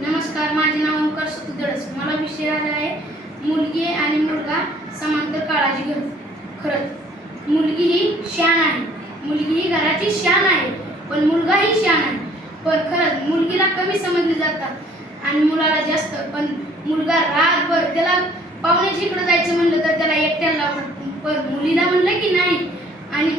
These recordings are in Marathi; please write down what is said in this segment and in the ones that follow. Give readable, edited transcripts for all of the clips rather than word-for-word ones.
नमस्कार, माझे नाव ओंकार सतुदळस. मला विषय आला आहे मुलगी आणि मुलगा समांतर काळाची गरज. खरंच मुलगी ही शान आहे, मुलगी ही घराची शान आहे, पण मुलगा ही शान आहे. पण खरंच मुलगीला कमी समजले जातात आणि मुलाला जास्त. पण मुलगा रातभर त्याला पाहुण्याच्या इकडे जायचं म्हणलं तर त्याला एकट्याला लावतात, पण मुलीला म्हणलं की नाही. आणि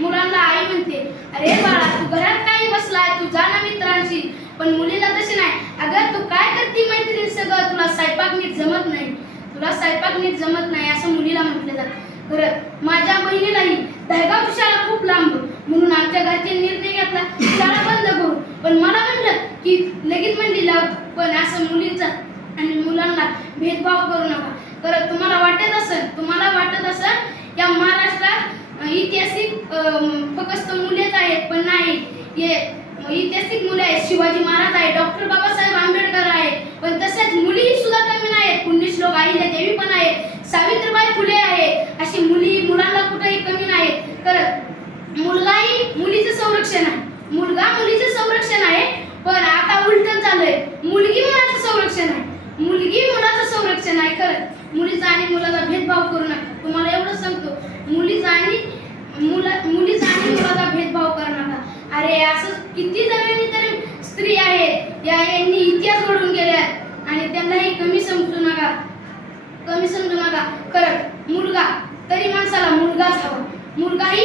मुलांना आई म्हणते, अरे बाळा तू घरात काही बसलाय, तू जा ना मित्रांशी. पण मुलीला तसे नाही. अगं तू काय करती मैत्रीण सगळं, तुला स्वयंपाक नीट जमत नाही, तुला स्वयंपाक नीट जमत नाही असं मुलीला म्हटलं जातं. खरं माझ्या बहिणीलाही दहगावची शाळा खूप लांब, म्हणून आमच्या घरचे निर्णय घेतला शाळा बंद करू. पण मला म्हणलं की लगेच म्हणली लाव. पण असं मुलींचा आणि मुलांना भेदभाव करू नका. खरं तुम्हाला वाटत असेल या महाराष्ट्रात ऐतिहासिक फक्त मुलेच आहेत, पण नाही. हे ऐतिहासिक मुले आहेत. शिवाजी महाराज आहे, डॉक्टर बाबासाहेब आंबेडकर आहे, पण तसेच मुलीही सुद्धा कमी नाहीत. पुण्यश्लोक अहिल्यादेवी पण आहे, सावित्रीबाई फुले आहे. अशी मुलांना कुठेही कमी नाहीत. खरं मुलगाही मुलीचं संरक्षण आहे, मुलगा मुलीचं संरक्षण आहे. पण आता उलटच झालंय, मुलगी मुलाचं संरक्षण आहे, मुलगी मुलाचं संरक्षण आहे. खरं मुलीचा आणि मुलाचा भेदभाव करू नका. तुम्हाला एवढं सांगतो, मुलीचा आणि मुलाचा भेदभाव करू नका. अरे असं किती जणांनी तरी स्त्री आहेत यांनी इतिहास घडून गेल्या आणि त्यांनाही कमी समजू नका. खरं मुलगा तरी माणसाला मुलगाच हवा. मुलगा ही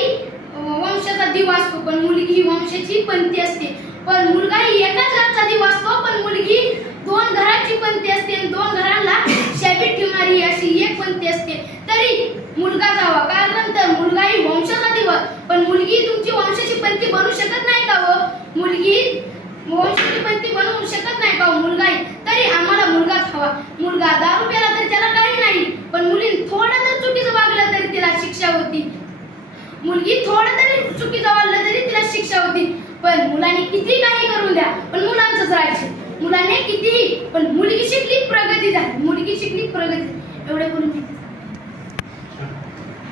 वंशाचा दिवा असतो, पण मुलगी ही वंशाची पंथी असते. पण मुलगा ही एकाच घराचा दिवा असतो, पण मुलगी 2 घराची पंथी असते. 2 घरांना शाबीत ठेवणारी अशी एक पंथी असते. तरी मुलगा जावा, कारण तर मुलगा ही वंशाचा दिवा, पण मुलगी तुमची वंशाची पंथी बनू शकत नाही का हो? मुलगी वंशाची पंथी बनवू शकत नाही का हो? मुलगा तरी आम्हाला मुलगाच हवा. मुलगा दारू प्याला तरी त्याला काही नाही, पण मुलीने थोडं जर चुकीचं वागलं तरी तिला शिक्षा होती. मुलगी थोडं तरी चुकीचं वागलं तरी तिला शिक्षा होती. पण मुलाने किती काही करून द्या, पण मुलांचंच राहायचं. मुलाने कितीही, पण मुलगी शिकली प्रगती झाली, मुलगी शिकली प्रगती. एवढे बोलून